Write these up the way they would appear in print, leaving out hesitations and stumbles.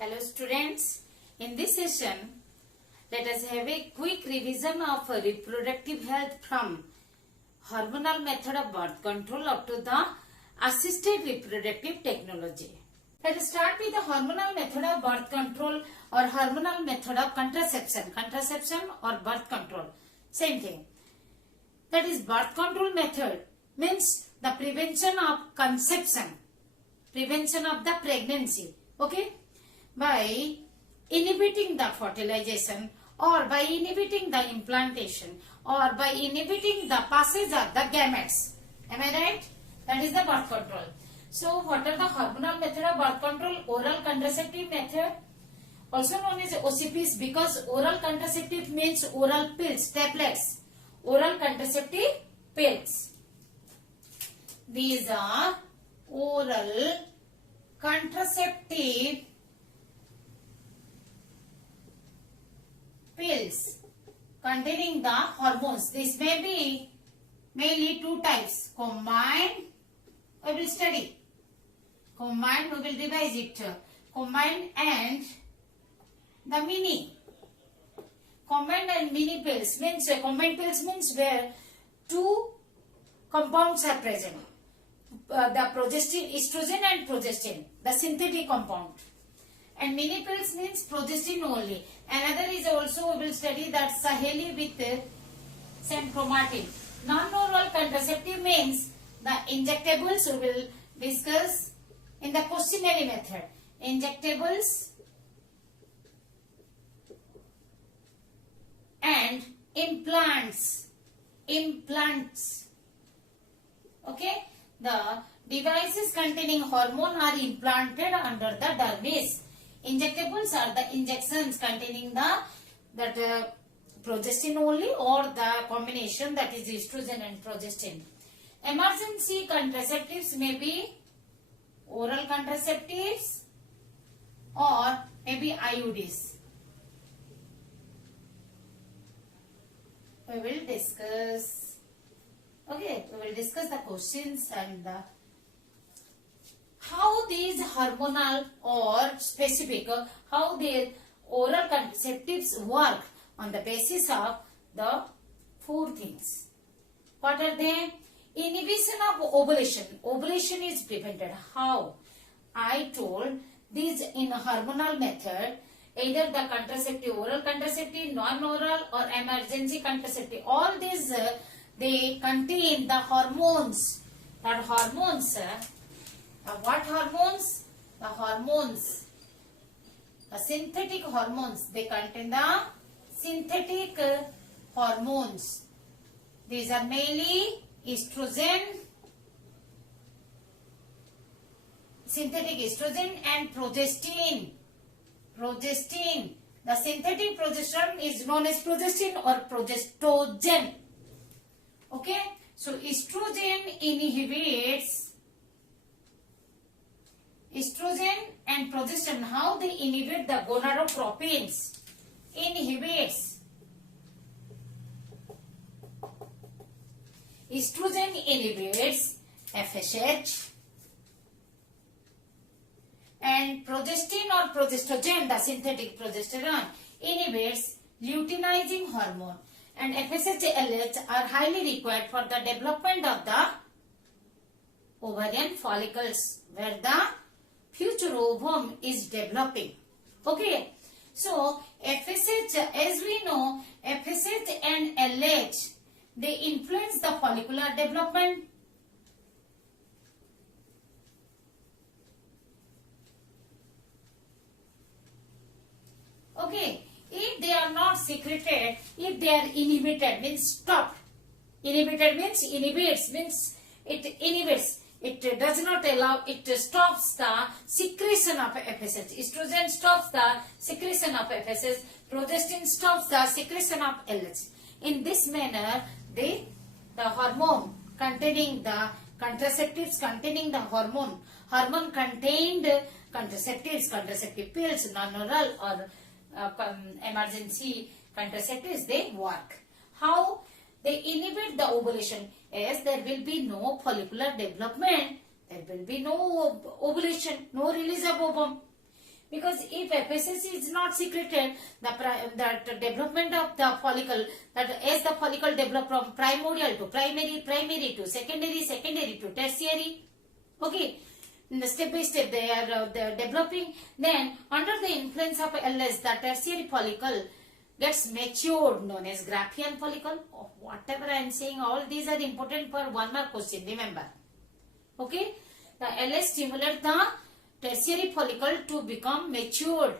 Hello students, in this session let us have a quick revision of reproductive health from hormonal method of birth control up to the assisted reproductive technology. Let us start with the hormonal method of birth control or hormonal method of contraception or birth control, same thing. That is, birth control method means the prevention of conception, prevention of the pregnancy, okay, by inhibiting the fertilization or by inhibiting the implantation or by inhibiting the passage of the gametes. Am I right? That is the birth control. So what are the hormonal method of birth control? Oral contraceptive method, also known as OCPs, because oral contraceptive means oral pills, tablets, oral contraceptive pills. These are oral contraceptive pills containing the hormones. This may be mainly two types. Combined, we will study. Combined, we will revise it. Combined and the mini. Combined and mini pills means, combined pills means where two compounds are present. The progestin, estrogen and progestin, the synthetic compound. And mini pills means progestin only. Another is also we will study that Saheli with centromatin. Non-oral contraceptive means the injectables we will discuss in the questionnaire method. Injectables and implants. Okay, the devices containing hormone are implanted under the dermis. Injectables are the injections containing the progestin only or the combination, that is estrogen and progestin. Emergency contraceptives may be oral contraceptives or maybe IUDs. We will discuss. Okay, we will discuss the questions and how these hormonal or specific, how their oral contraceptives work on the basis of the four things. What are they? Inhibition of ovulation. Ovulation is prevented. How? I told these in hormonal method, either the contraceptive, oral contraceptive, non-oral or emergency contraceptive. All these they contain the hormones. That hormones, what hormones? The hormones, the synthetic hormones. They contain the synthetic hormones. These are mainly estrogen, synthetic estrogen and progestin. Progestin. The synthetic progesterone is known as progestin or progestogen. Okay. So estrogen inhibits. Estrogen and progesterone, how they inhibit the gonadotropins? Inhibits. Estrogen inhibits FSH and progestin or progestogen, the synthetic progesterone, inhibits luteinizing hormone, and FSH LH are highly required for the development of the ovarian follicles where the future ovum is developing. Okay. So FSH, as we know, FSH and LH, they influence the follicular development. Okay. If they are not secreted, if they are inhibited, means stopped. Inhibited means inhibits, means it inhibits. It does not allow, it stops the secretion of FSH. Estrogen stops the secretion of FSH. Progestin stops the secretion of LH. In this manner, the hormone containing the contraceptives containing the hormone contained contraceptives, contraceptive pills, non-oral or emergency contraceptives, they work. How? They inhibit the ovulation, as there will be no follicular development, there will be no ovulation, no release of ovum. Because if FSH is not secreted, the development of the follicle, that as the follicle develop from primordial to primary to secondary to tertiary, okay, in the step by step they are developing. Then under the influence of LS, the tertiary follicle gets matured, known as Graafian follicle. Oh, whatever I am saying, all these are important for 1 mark question, remember. Okay, the LS stimulates the tertiary follicle to become matured,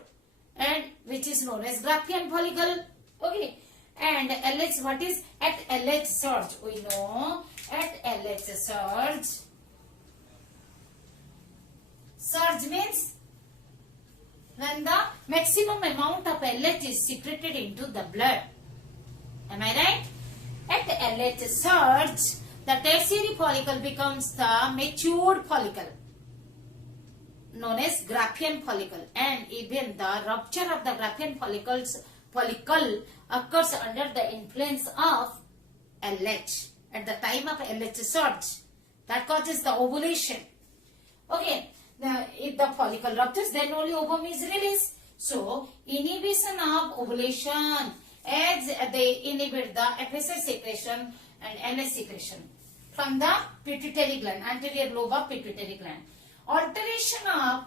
and which is known as Graafian follicle. Okay, and LH, what is at LH surge? We know at LH surge means when the maximum amount of LH is secreted into the blood. Am I right? At LH surge, the tertiary follicle becomes the matured follicle, known as Graafian follicle, and even the rupture of the Graafian follicle occurs under the influence of LH at the time of LH surge. That causes the ovulation. Okay, if the follicle ruptures, then only ovum is released. So, inhibition of ovulation as they inhibit the FSH secretion and LH secretion from the pituitary gland, anterior lobe of pituitary gland. Alteration of,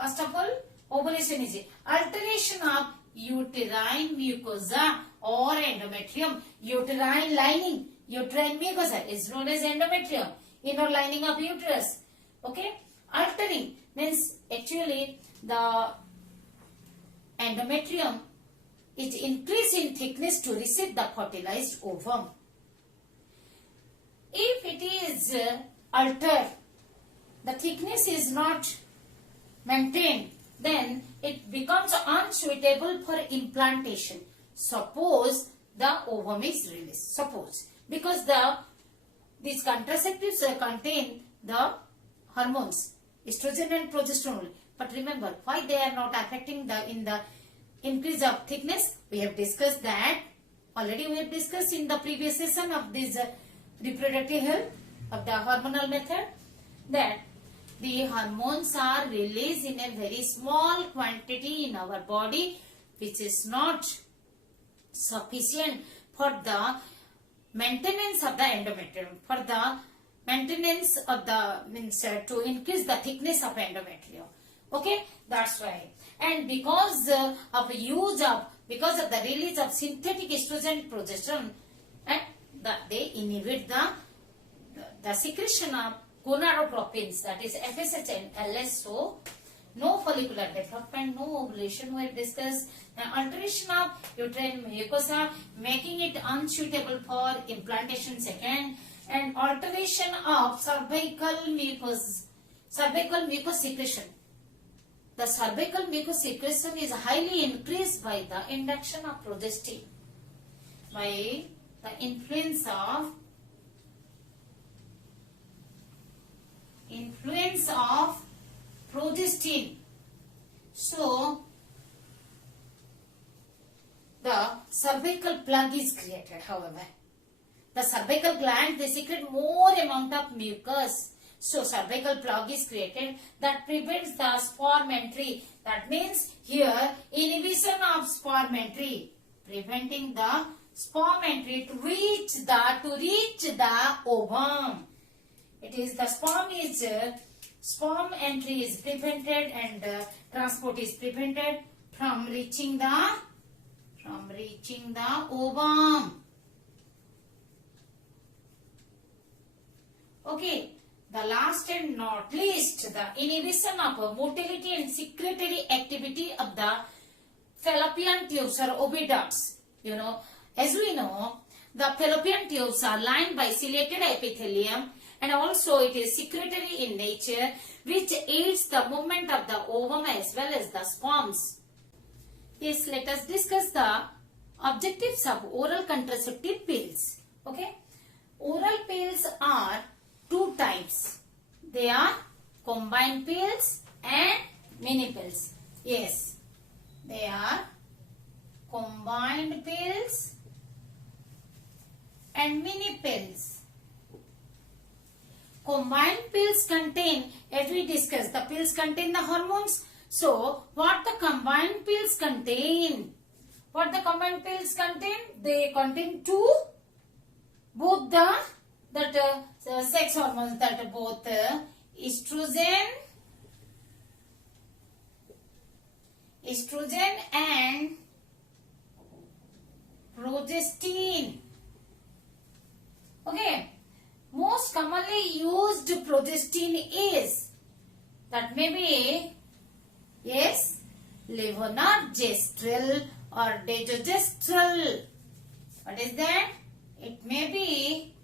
first of all, ovulation is alteration of uterine mucosa or endometrium. Uterine lining, uterine mucosa is known as endometrium, inner lining of uterus. Okay, altering means actually the endometrium is increased in thickness to receive the fertilized ovum. If it is altered, the thickness is not maintained, then it becomes unsuitable for implantation. Suppose the ovum is released. Suppose, because these contraceptives contain the hormones, estrogen and progesterone. But remember, why they are not affecting in the increase of thickness? We have discussed that already. We have discussed in the previous session of this reproductive health of the hormonal method, that the hormones are released in a very small quantity in our body, which is not sufficient for the maintenance of the endometrium, for the maintenance of the to increase the thickness of endometrium. Okay, that's why. And because of the release of synthetic estrogen and progesterone, and they inhibit the secretion of gonadotropins, that is FSH and LH. So no follicular development, no ovulation we have discussed. Alteration of uterine mucosa, making it unsuitable for implantation second, and alteration of cervical mucus secretion. The cervical mucus secretion is highly increased by the induction of progestin, by the influence of progestin. So the cervical plug is created. However, the cervical gland, they secrete more amount of mucus. So cervical plug is created that prevents the sperm entry. That means here inhibition of sperm entry, preventing the sperm entry to reach the ovum. It is the sperm entry is prevented, and transport is prevented from reaching the ovum. Okay, the last and not least, the inhibition of motility and secretory activity of the fallopian tubes or oviducts. You know, as we know, the fallopian tubes are lined by ciliated epithelium, and also it is secretory in nature, which aids the movement of the ovum as well as the sperms. Yes, let us discuss the objectives of oral contraceptive pills. Okay, oral pills are two types. They are combined pills and mini pills. Yes, they are combined pills and mini pills. Combined pills contain, as we discussed, the pills contain the hormones. So, what the combined pills contain? What the combined pills contain? They contain both the sex hormones, that both estrogen and progestin. Okay, most commonly used progestin is, that may be, yes, levonorgestrel or desogestrel. What is that? It may be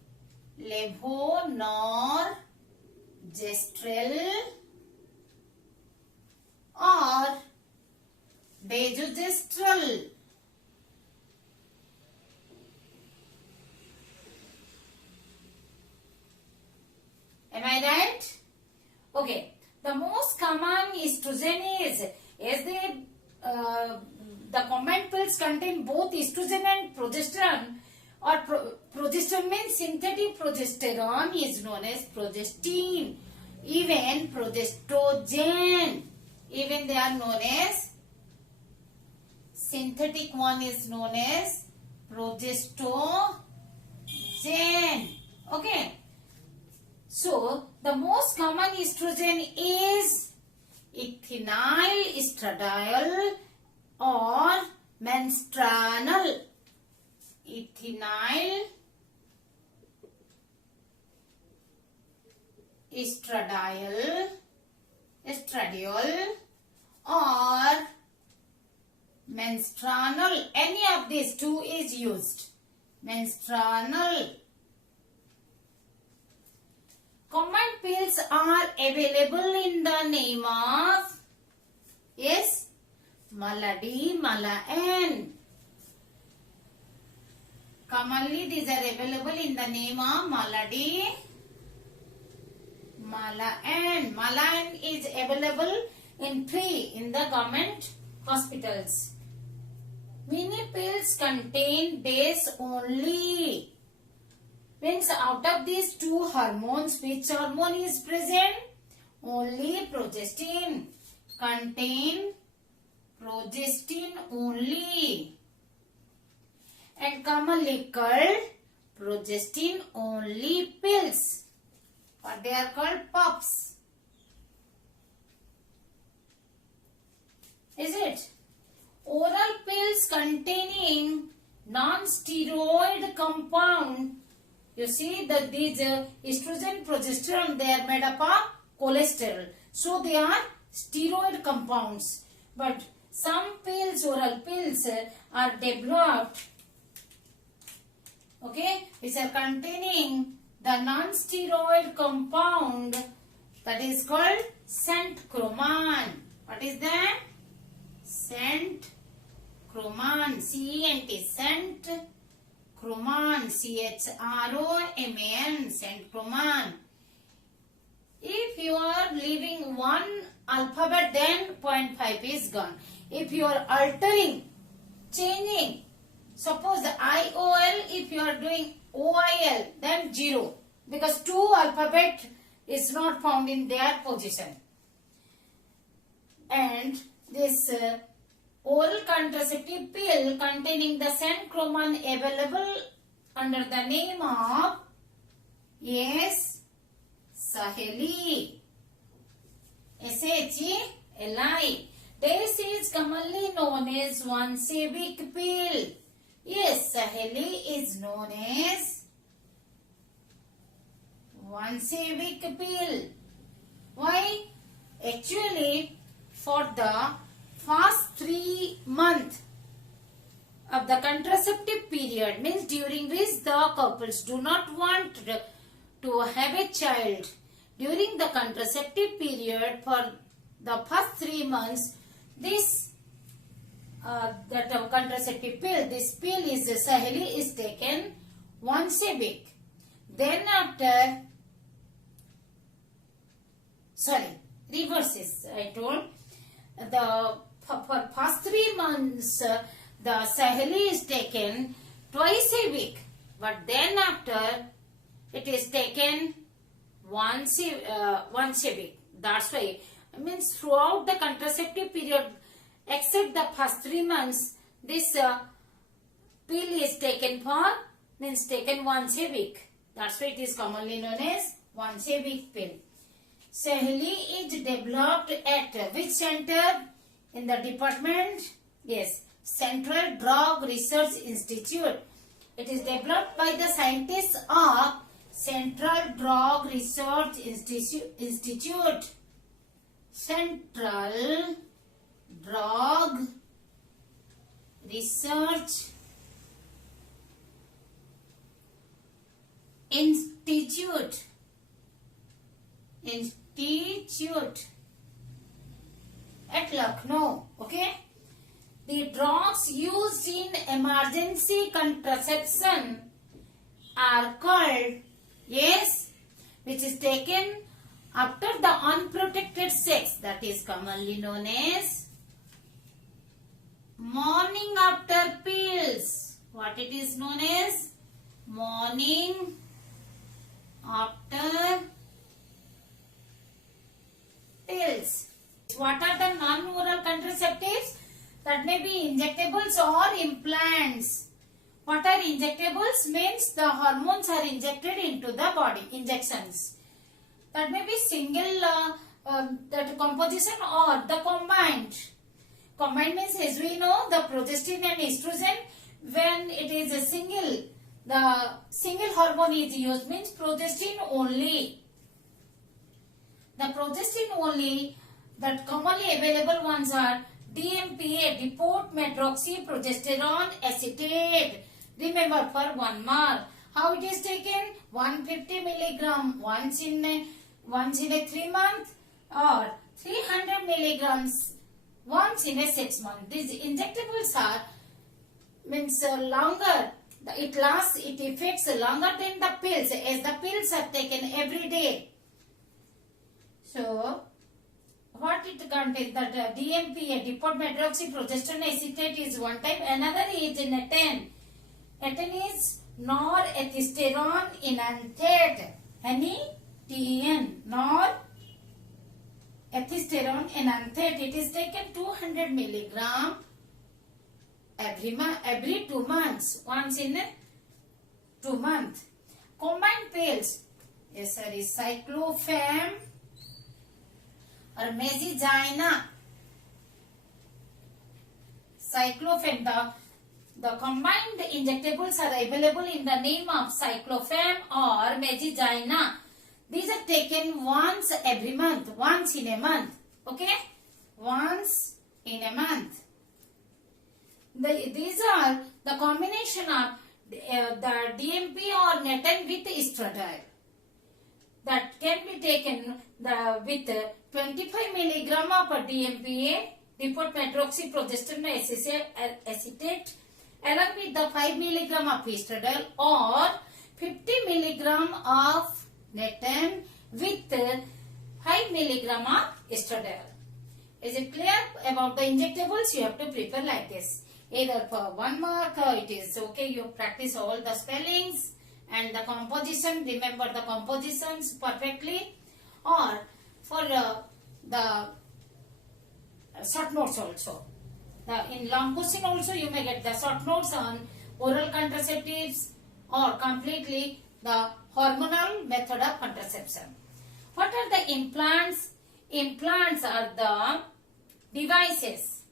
levonorgestrel or desogestrel. Am I right? Okay. The most common estrogen is, as the combined pills contain both estrogen and progesterone, or progesterone means synthetic progesterone is known as progestin. Even progestogen, even they are known as, synthetic one is known as progestogen. Okay. So, the most common estrogen is ethinyl estradiol or menstruanol. Ethinyl estradiol or menstruanol. Any of these two is used. Menstruanol. Combined pills are available in the name of, yes, Maladi, Mala-N. Commonly these are available in the name of Maladi, Mala-N. Mala-N is available in the government hospitals. Many pills contain days only. Means out of these two hormones, which hormone is present? Only progestin. Contain progestin only. And commonly called progestin only pills. What they are called? PUPs. Is it? Oral pills containing non-steroid compound. You see that these estrogen, progesterone, they are made up of cholesterol. So they are steroid compounds. But some pills, oral pills, are developed, okay, which are containing the non-steroid compound, that is called centroman. What is that? Centroman. C-E-N-T. Centroman. C-H-R-O-M-A-N. Centroman. If you are leaving one alphabet, then 0.5 is gone. If you are altering, changing, suppose the IOL, if you are doing OIL, then 0. Because 2 alphabet is not found in their position. And this oral contraceptive pill containing the centroman available under the name of, yes, Saheli. S-H-E-L-I. This is commonly known as once a week pill. Yes, Saheli is known as once a week pill. Why? Actually, for the first 3 months of the contraceptive period, means during which the couples do not want to have a child, during the contraceptive period for the first 3 months, this contraceptive pill, this pill is Saheli, is taken once a week. Then after, reverses, I told. For first 3 months, the Saheli is taken twice a week. But then after, it is taken once a week. That's why means throughout the contraceptive period, except the first 3 months, this pill is taken taken once a week. That's why it is commonly known as once a week pill. Saheli is developed at which center? In the department? Yes, Central Drug Research Institute. It is developed by the scientists of Central Drug Research Institute. Central Drug Research Institute at Lucknow. Okay. The drugs used in emergency contraception are called, yes, which is taken after the unprotected sex, that is commonly known as morning after pills. What it is known as? Morning after pills. What are the non-oral contraceptives? That may be injectables or implants. What are injectables? Means the hormones are injected into the body. Injections. That may be single that composition or the combined. Combined means, as we know, the progestin and estrogen, when it is a single, the single hormone is used, means progestin only. The progestin only, that commonly available ones are DMPA, dipot medroxyprogesterone acetate. Remember, for 1 mark. How it is taken? 150 milligram once in a 3 month or 300 milligrams once in a 6 month. These injectables are longer. It lasts, it affects longer than the pills, as the pills are taken every day. So, what it contains? That DMPA, dipot medroxyprogesterone acetate, is one type. Another is NETN. NETN is norethisterone enanthate. NETN, norethisterone enanthate. It is taken 200 milligram every 2 months. Once in 2 months. Combined pills. Yes, sir, is cyclopam or Mesigina. Cyclopam. The combined injectables are available in the name of cyclopam or Mesigina. These are taken once every month. Once in a month. Okay? Once in a month. These are the combination of the DMP or NETN with estradiol. That can be taken with 25 milligram of DMPA, dipot medroxyprogesterone acetate, along with the 5 milligram of estradiol, or 50 milligram of NETN with 5 milligram of estradiol. Is it clear about the injectables? You have to prepare like this. Either for 1 mark, it is okay. You practice all the spellings and the composition. Remember the compositions perfectly. Or for the short notes also. In long question also you may get the short notes on oral contraceptives or completely the hormonal method of contraception. What are the implants? Implants are the devices.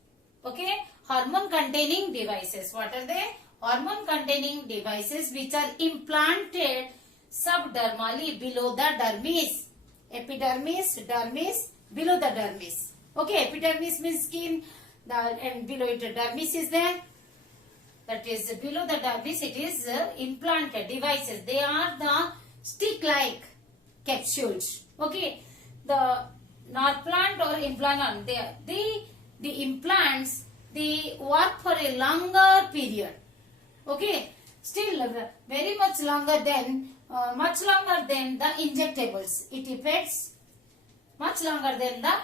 Okay? Hormone containing devices. What are they? Hormone containing devices which are implanted subdermally below the dermis. Epidermis, dermis, below the dermis. Okay, epidermis means skin, and below it dermis is there. That is below the dermis, it is implanted devices. They are the stick-like capsules. Okay, the Norplant or implant, the implants, they work for a longer period. Okay, still very much longer than the injectables. It affects much longer than the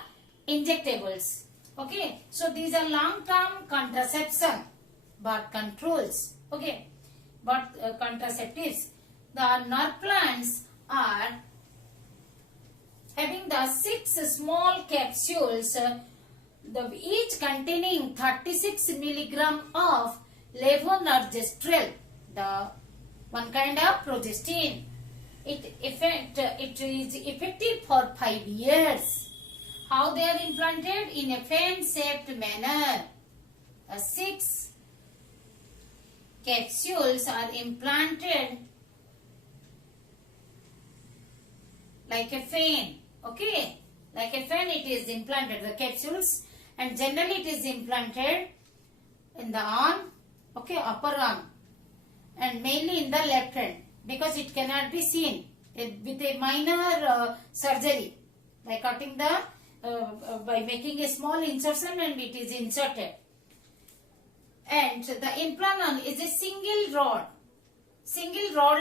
injectables. Okay, so these are long-term contraception, birth controls. Okay, birth contraceptives. The Norplants are having the 6 small capsules, each containing 36 milligram of levonorgestrel, the one kind of progestin. It is effective for 5 years. How they are implanted? In a fan-shaped manner. 6 capsules are implanted like a fan. Okay, like a fan it is implanted, the capsules, and generally it is implanted in the arm, okay, upper arm, and mainly in the left hand, because it cannot be seen with a minor surgery by cutting the by making a small insertion, and it is inserted. And the implant is a single rod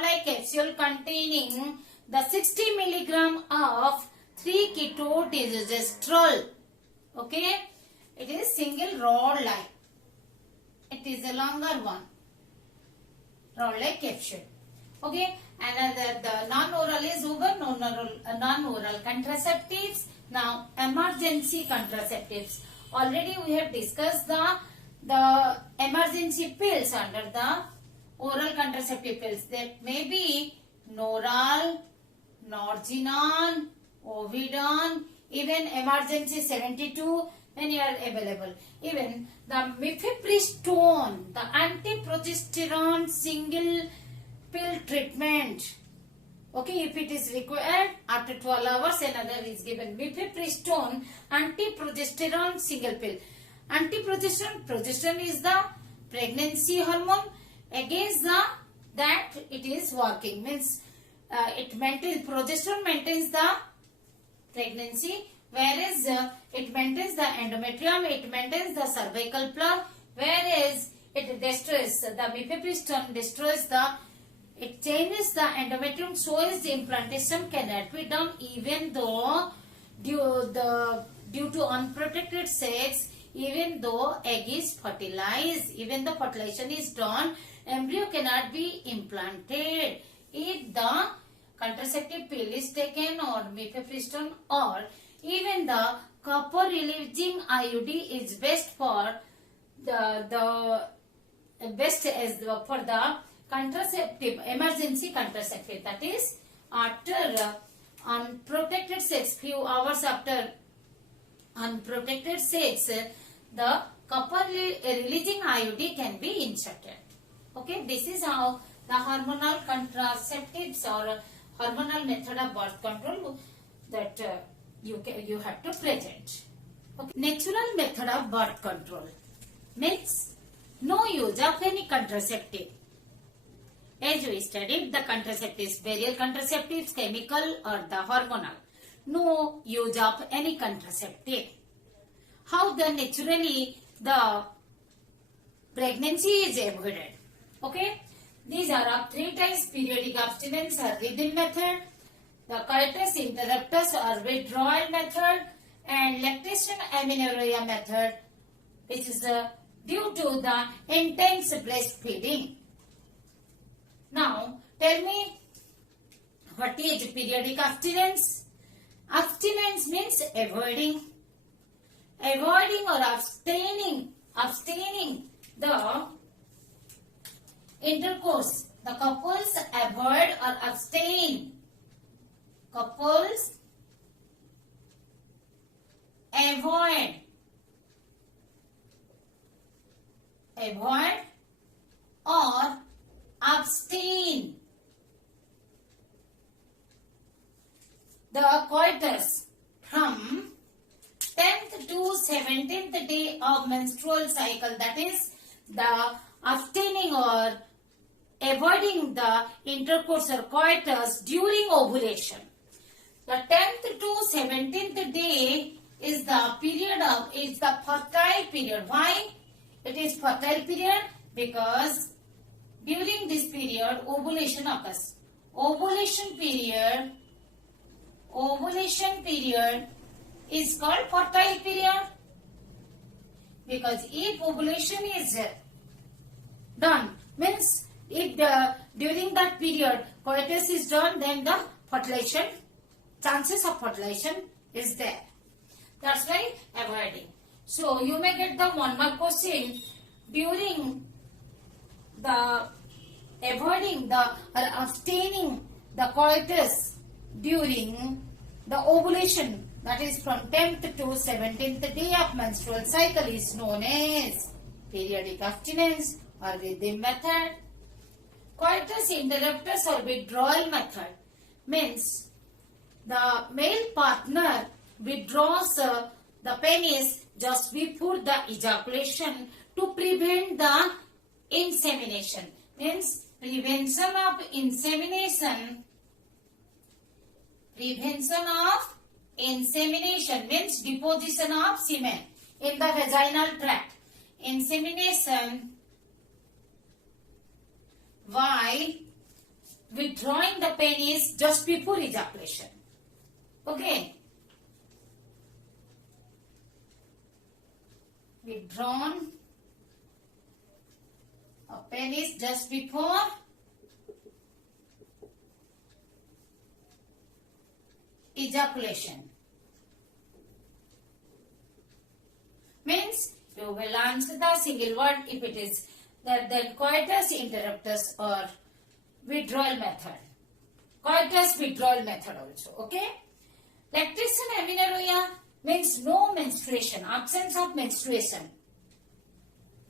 like capsule containing the 60 milligram of 3-ketodesogestrel. Okay, it is single rod like. It is a longer one, rod like capsule. Okay, and the non-oral is over. Non-oral contraceptives. Now emergency contraceptives. Already we have discussed the emergency pills under the oral contraceptive pills. That may be Noral, Norginon, Ovidon, even emergency 72 when you are available. Even the mifepristone, the anti-progesterone single pill treatment. Okay, if it is required, after 12 hours another is given. Mifepristone, anti-progesterone single pill. Progesterone is the pregnancy hormone. Against that it is working. Means progesterone maintains the pregnancy, whereas it maintains the endometrium, it maintains the cervical plug, whereas it destroys, the mifepristone destroys it changes the endometrium, so as the implantation cannot be done even though due to unprotected sex, even though egg is fertilized, even the fertilization is done, embryo cannot be implanted. If the contraceptive pill is taken, or mifepristone, or even the copper releasing IUD is best for the contraceptive, emergency contraceptive. That is, after unprotected sex, few hours after unprotected sex, the copper releasing IUD can be inserted. Okay, this is how the hormonal contraceptives or hormonal method of birth control that you have to present. Okay. Natural method of birth control means no use of any contraceptive. As we studied, the contraceptives, burial contraceptives, chemical or the hormonal. No use of any contraceptive. How naturally the pregnancy is avoided. Okay. These are of 3 types: periodic abstinence or rhythm method, the coitus interruptus or withdrawal method, and lactation amenorrhea method, which is due to the intense breastfeeding. Now, tell me, what is periodic abstinence? Abstinence means avoiding or abstaining the intercourse. The couples avoid or abstain. Couples avoid or abstain the coitus from 10th to 17th day of menstrual cycle. That is, the abstaining or avoiding the intercourse or coitus during ovulation. The 10th to 17th day is the fertile period. Why? It is fertile period because during this period ovulation occurs. Ovulation period is called fertile period, because if ovulation is done, means if during that period coitus is done, then the fertilization chances of fertilization is there. That's why avoiding. So you may get the 1 mark question during the avoiding the or abstaining the coitus during the ovulation, that is from 10th to 17th day of menstrual cycle, is known as periodic abstinence or rhythm method. Coitus interruptus or withdrawal method means the male partner withdraws the penis just before the ejaculation to prevent the insemination. Means prevention of insemination. Prevention of insemination means deposition of semen in the vaginal tract. Insemination by withdrawing the penis just before ejaculation. Okay. Withdrawn a penis just before ejaculation. Means you will answer the single word if it is that then coitus interruptus or withdrawal method. Coitus withdrawal method also. Okay. Lactation amenorrhea means no menstruation, absence of menstruation.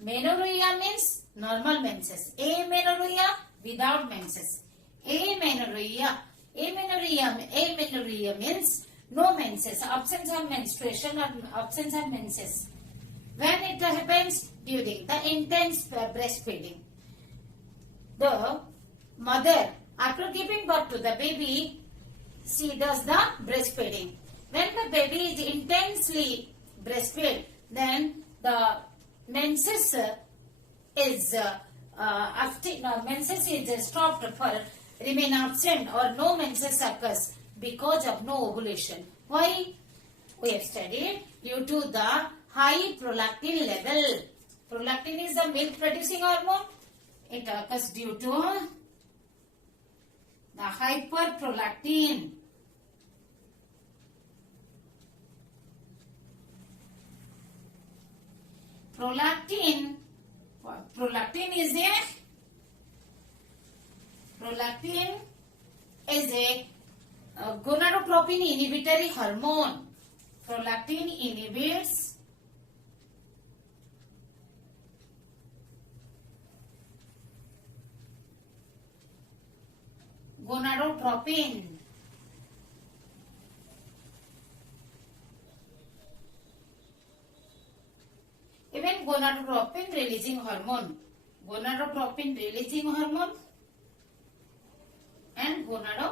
Menorrhea means normal menses. Amenorrhea without menses. Amenorrhea means no menses, absence of menstruation or absence of menses. When it happens during the intense breastfeeding, the mother, after giving birth to the baby, she does the breastfeeding. When the baby is intensely breastfed, then the menses is stopped for remain absent or no menses occurs because of no ovulation. Why? We have studied due to the high prolactin level. Prolactin is the milk producing hormone. It occurs due to the hyperprolactin. Prolactin is a gonadotropin inhibitory hormone. Prolactin inhibits gonadotropin. Even gonadotropin releasing hormone and gonadotropin